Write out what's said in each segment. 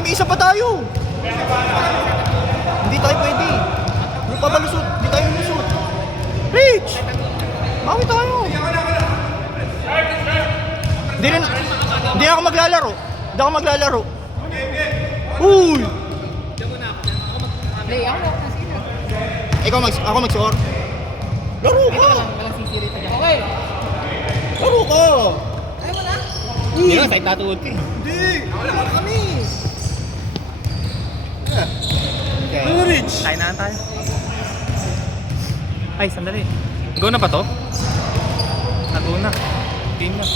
Ay, may isa pa tayo. Hindi tayo pwede. Hindi pa balusot. Hindi tayo lumusot. Rich! Bawi tayo. Hindi ako maglalaro. Hindi ako maglalaro. Uy! Play, ako na sila. Ako mag-score. Laro ka! Walang sisirita dyan. Okay. Laro ka! Ayaw mo na? Hindi na, side tatuod ka. Hindi! Wala kami! Okay. Ano, Rich? Kain na tayo. Ay, sandali. Go na pa to? Go na. Game na.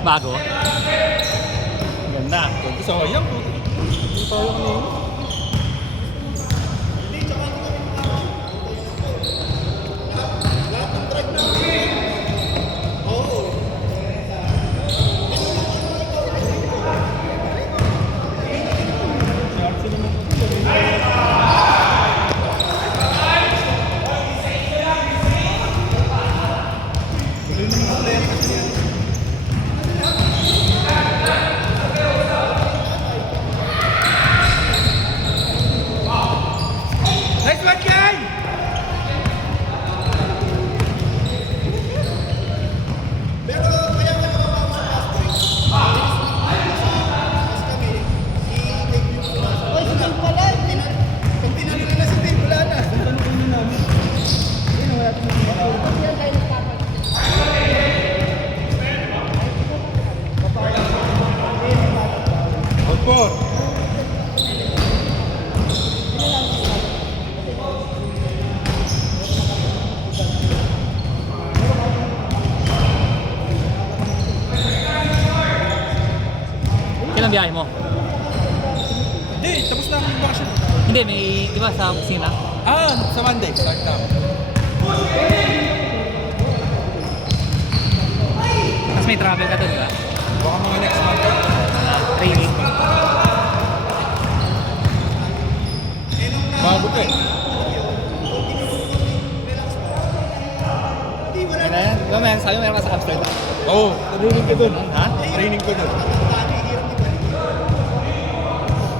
Bago? Ganda. Sayang po. Hindi tayo kanina. Nice one, guy! Kailan biyahe mo? Hindi, tapos na ang vacation. Hindi, may, di ba sa kusina? Sa Monday, start na. Tapos may travel ka doon, di ba? Baka mga next month. Training. Bago ka eh. Ano yan? Di ba, sabi mo meron ka sa Amsterdam? Oo, training ko dun. Ha? Training ko dun.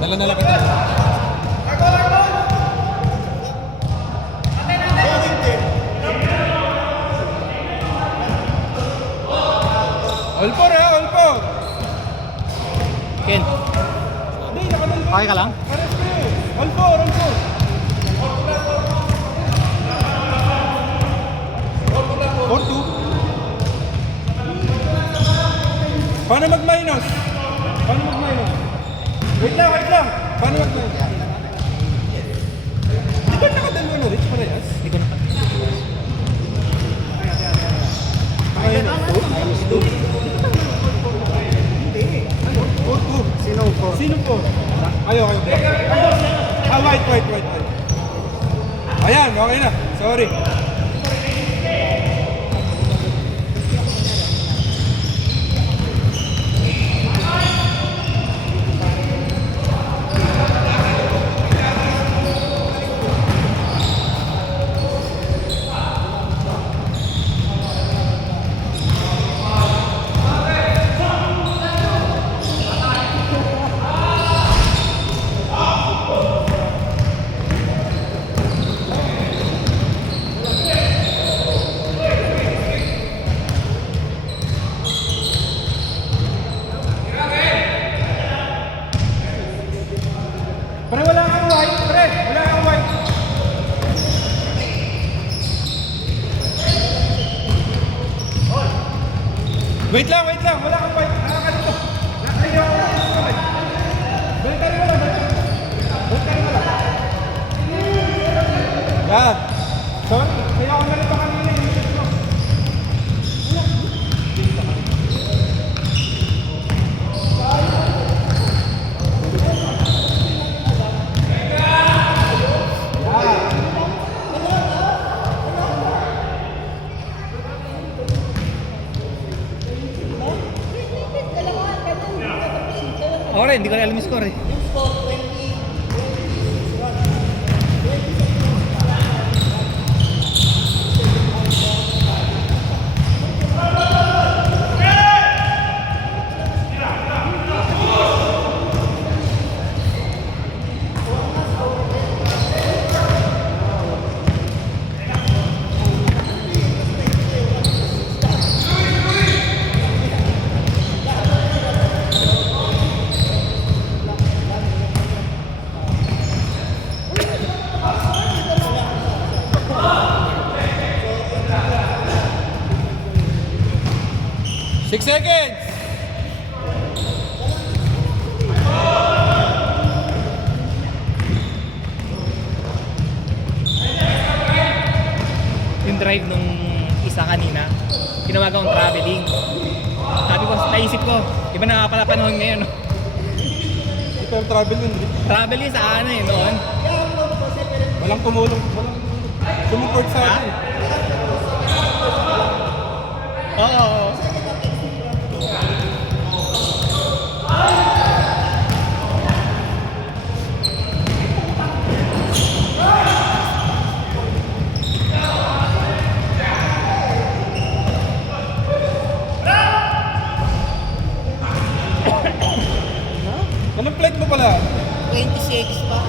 Dala kita. All four ha, all four. Ken, Hindi, nakadal ko. okay ka lang? Pares ko eh. All four, all four. Four two. Paano mag-minus? Paano mag-minus? Wait lang, wait lang. Paano mag-minus? Di ba nakadalo na Rich parehas? Hindi ko na pa. Minus two. Four two. Sino po? Ayaw. White. Ayan, okay na. Sorry. Pre, wala kang white. Pre, wala kang white. Wait lang. Wala kang white. Nakaka dito. Nakakayo ako dito. Balik tayo wala. Yan. Sorry. Kaya ako ganito kanina. Ako rin, hindi ko na alam yung score eh. 6 seconds! Yung drive nung isa kanina, tinawagan kong traveling. Sabi ko, naisip ko, iba na pala panahon ngayon. No? Ito yung travel yun. Traveling sa ano eh, noon. Walang tumulong. Walang sumuport sa atin. Oo. Anong plate mo pala? 26 pa.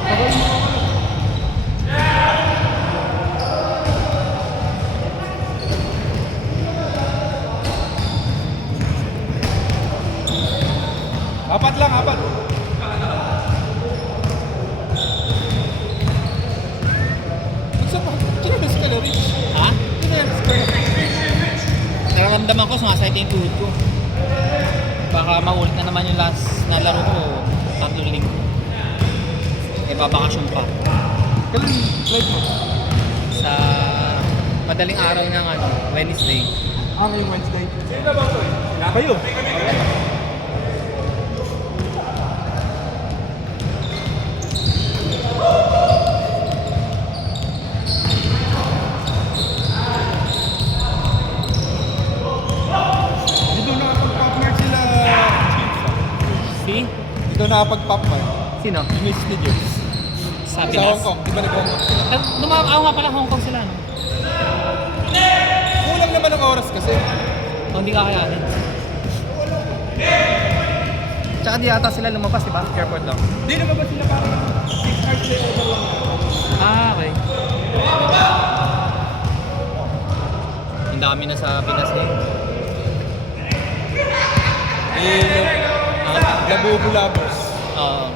Apat lang, apat. Isa pa, kinabas ka na, Rich. Ha? Kinabas ka na. Nararamdaman ko, sumasakit yung tuhod ko. Baka maulit na naman yung last na laro ko, tatlong linggo. Eh, babakasyon pa. Kailan plate mo? Sa madaling araw ng ano, Wednesday. Ngayong Wednesday. Sino ba ito? Kayo. Dito nakapag-pop mark sila Chiefs. Si? Dito nakapag-pop mark. Sino? Yung Miss Studios. Sabi Sa na. Hong Kong. Di ba nag-Hong Kong sila? Ako nga pala Hong Kong sila, no? Kulang naman ang oras kasi. O, hindi kakayanin. Tsaka di ata sila lumabas, di ba? Airport lang. Hindi naman ba sila parang 6 hours later lang? Ah, okay. Ang dami na sa Pinas eh. Labubulabos. Oo.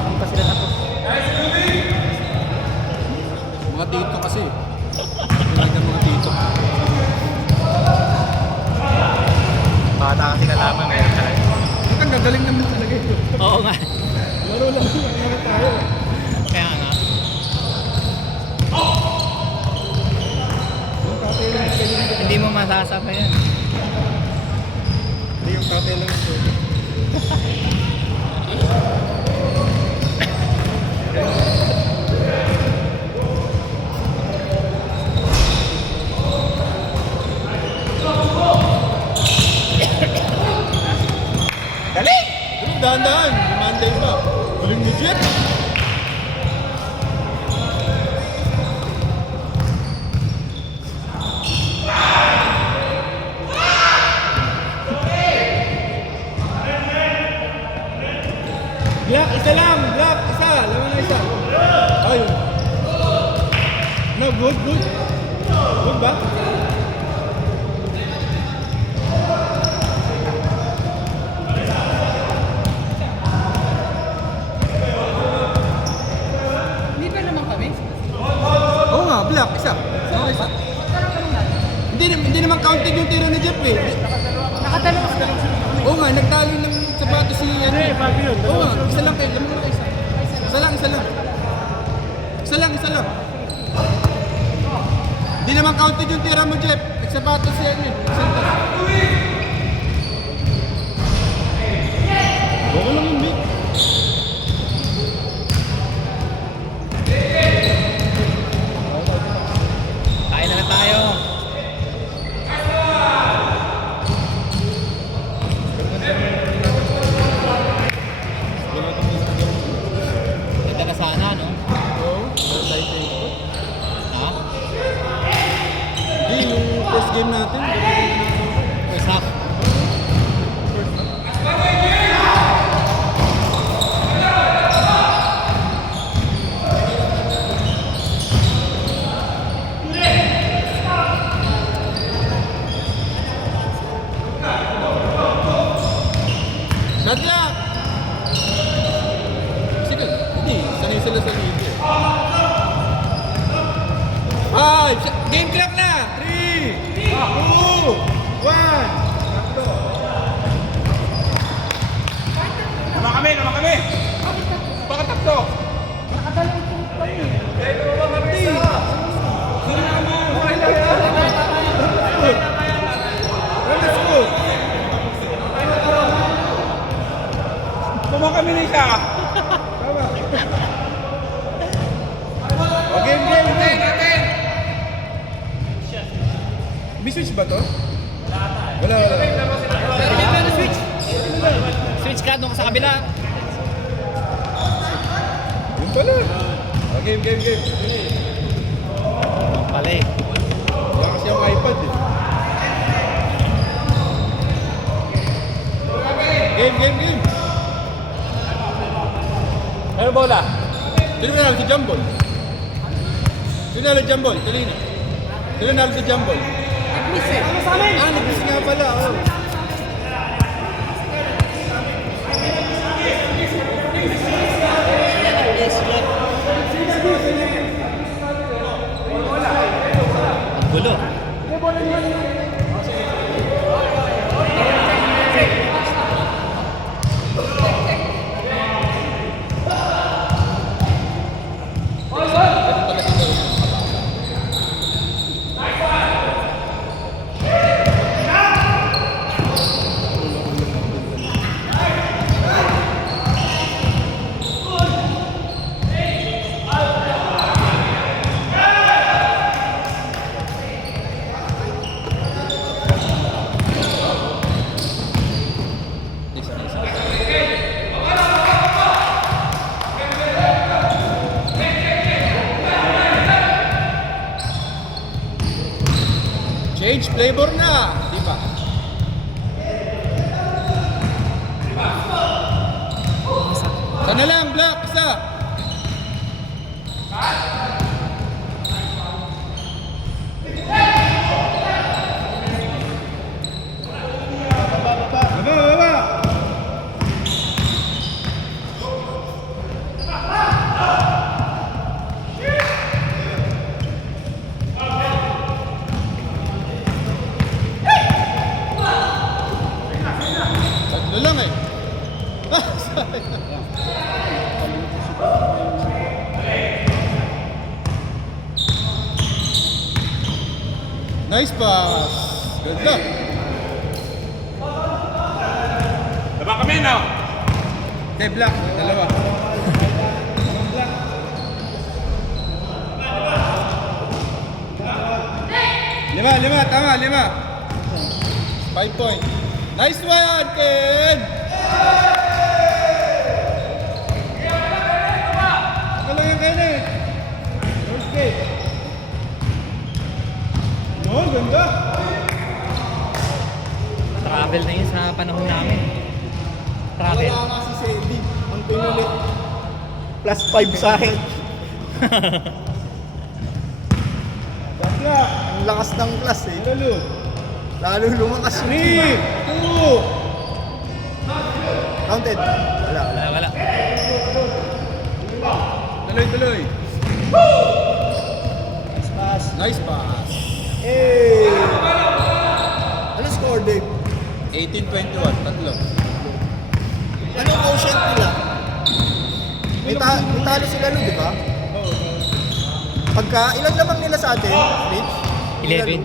Hindi pa sila tapos. Mga tito kasi. Hindi ng mga tito. Bata kasi nalaman, meron talaga. Ang gagaling naman talaga ito. Oo nga. Laro lang naman tayo. Kaya nga. Yung tatay lang ito. Hindi mo masasabay yan. Hindi yung tatay lang ito. Dali! Dahan-dahan! Monday pa. Galing mo, Jet! Black, isa lang! Black, isa! Laman na isa! Ayun! No, good, good! Good ba? Hindi pa naman kami. Oo nga, black, isa. Okay, isa. Hindi naman counted yung tira ni Jeff eh. Nakatalo ka. Oo nga, nagtali ng sapato si ano. Oo nga, isa lang kayo. Lamang na isa. Isa lang, isa lang. Isa lang, isa lang. Hindi naman counted yung tira mo, Jeff. Nagsapatos yan yun. Okay lang yung big. Kain na tayo. Ganda na sana, no? Oo, light na yun. Ha? Hindi, yung first game natin. First half. Sadya! Sige, hindi. Sanay sila sa liga. Five! Game clock na! 3, 2, 1! Naman kami! Baka tatlo! Nakadalawang punto pa eh. Let's go! Naman kami na isa! Tama. O, game! May switch ba to? Wala. Switch! Switch ka doon sa kabila. Yun pala. O, game. Pala eh. Wala kasi ang iPad eh. Game. Ano bola? Sino nanalo si Jumble? Sino nanalo si Jumble? Talina. Sino nanalo si Jumble? Nag-miss eh. Ano sa amin? Nag-miss nga pala. Oh. Yes, Jeff. Ang gulo. Change flavor na. Di ba? Sana lang, Black. Isa. Baba. Tatlo lang eh. Nice pass. Ganda. Naman kami na! Tay Black, dalawa. Lima, tama, 5 point. Nice one, Ken! Ako lang yung Ken eh. First game. No, ganda. Travel na yun sa panahon namin. Travel. Wala nga si Sedi. Ang pinulit. Plus 5 sa akin. Black, Ang lakas ng class eh. lalo. Lalo lumakas 3, yung 2. counted. Wala. Wala. Tuloy. Nice pass. Nice pass. Hey! Ano score, Dave? 18-21, tatlo. Anong quotient nila? May talo sila nun, di ba? Oo. Pagka, ilang lamang nila sa atin, Rich? 11.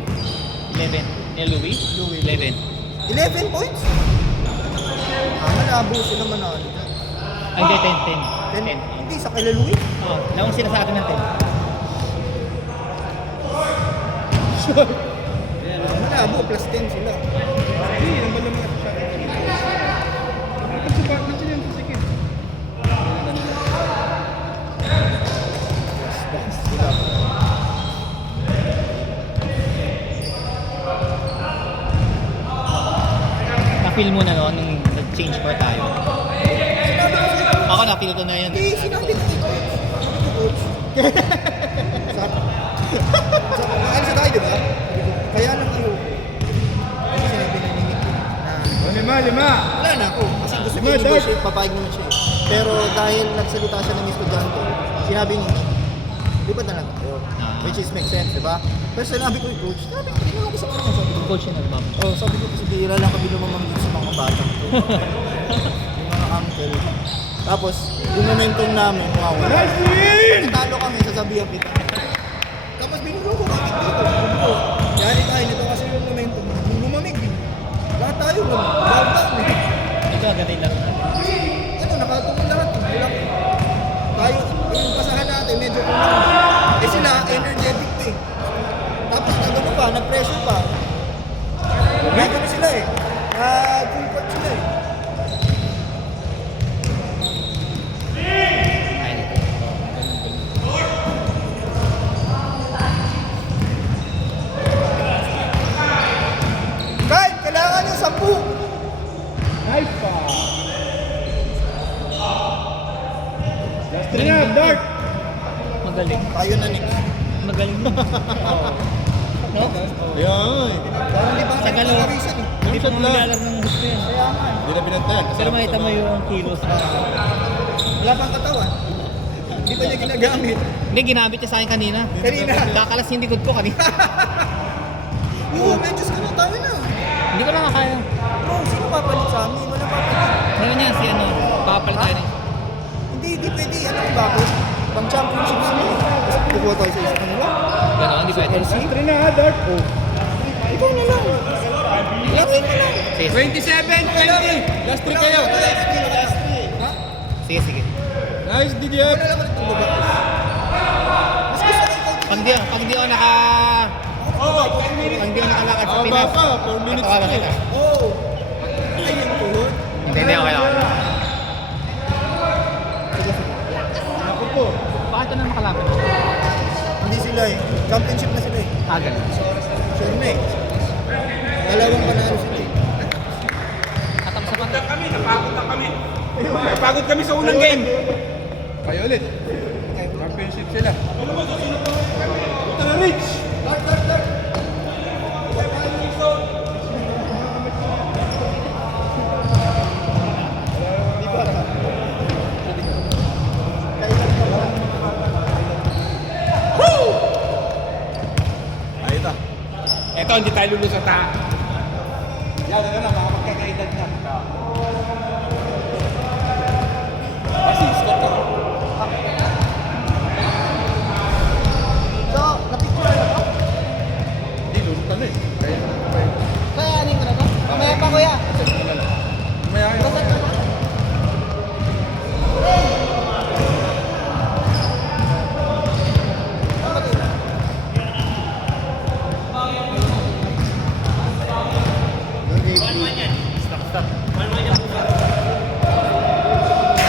11. Ni Louis? Louis. 11. 11 points? Malabo sila manalo. Ay, hindi, 10. 10? Hindi, sa kila Louis. Oo, naung sila sa atin ng 10. Malabo, plus 10 sila. Hindi, ang malamang at siya. Pagsupak na siya yung sikip. Sila. Na-feel mo na no, nung nag-change pa tayo. Ako na-feel ko na yun. Hindi, sinabi na ni Coach. Sabi ko, Coach. Maalis na tayo, di ba? Sabi ko, kaya lang kayo. Kasi sinabi na ni Nick na Lima. wala na ako. Kasi gusto ko Diba, i-negotiate, papayag naman siya. Pero dahil nagsalita siya ng estudyante, sinabi ni Nick, lipat na lang tayo. Which is make sense, di ba? Pero sinabi ko, Coach, sabi ko, tingnan ko sa mga sabi ko. Coach yun, ma'am. Oh, sabi ko kasi bihira lang kami lumamangkin sa mga bata. Yung mga uncle. Tapos, yung momentum namin, mawawala. Nice win! Natalo kami, sasabihan kita. Tapos binulo ko kami dito. Sabi ko, yari tayo nito kasi yung momentum. Nung lumamig, lahat tayo, down down eh. Ito, agad yung laro natin. Ano, nakatulong lahat. Wala. Tayo, yung pasahan natin, medyo kulang. Eh sila, energetic eh. Tapos nagano pa, nag-pressure pa. Nagano sila eh. Full court sila eh. Kahit kailangan yung 10. Nice pa. Last three na, Dart. Magaling. Tayo na next. Magaling. No? Ayan. Parang di ba Sa galaw. reason eh. Hindi pa shot mo lang. nilalaro ng gusto yan. Kaya nga. Hindi na binantayan. Pero makita mo yung kilos. Wala pang katawan. Hindi pa niya ginagamit. Hindi, ginamit niya sa akin kanina. Kanina. Kakalas yung likod ko kanina. Oo, medyo na tayo na. Hindi ko na kaya. Bro, sino papalit sa amin? Wala papalit. Ngayon yan, si ano, papalit tayo rin. Hindi pwede. Ano yung bakit? Pang championship sila. Tapos kukuha tayo sa isa kanila. Gano'n, hindi pwede. Last three na, Dart. Oh. Ikaw na lang. Lawin na lang. Sige, 27-20. Last three kayo. Ha? sige, sige. Nice, DDF. Wala naman itong baba. Mas gusto ko ikaw. Pag di ako nakalakad sa Haba Pinas, pa, 4 minutes tatawagan na. kita. Oo. Ay, yung tuhod. Hindi, okay lang. Ako po. Bakit ka na makalaban? Hindi sila eh. Championship na sila eh. Ah, ganun. Sure na eh. Dalawang panalo sila eh. Katapos sa pag- Napagod kami sa unang game. Kayo ulit. Championship sila. Ito na, Rich. Ito, hindi tayo lulusot ha. Yan, ano na,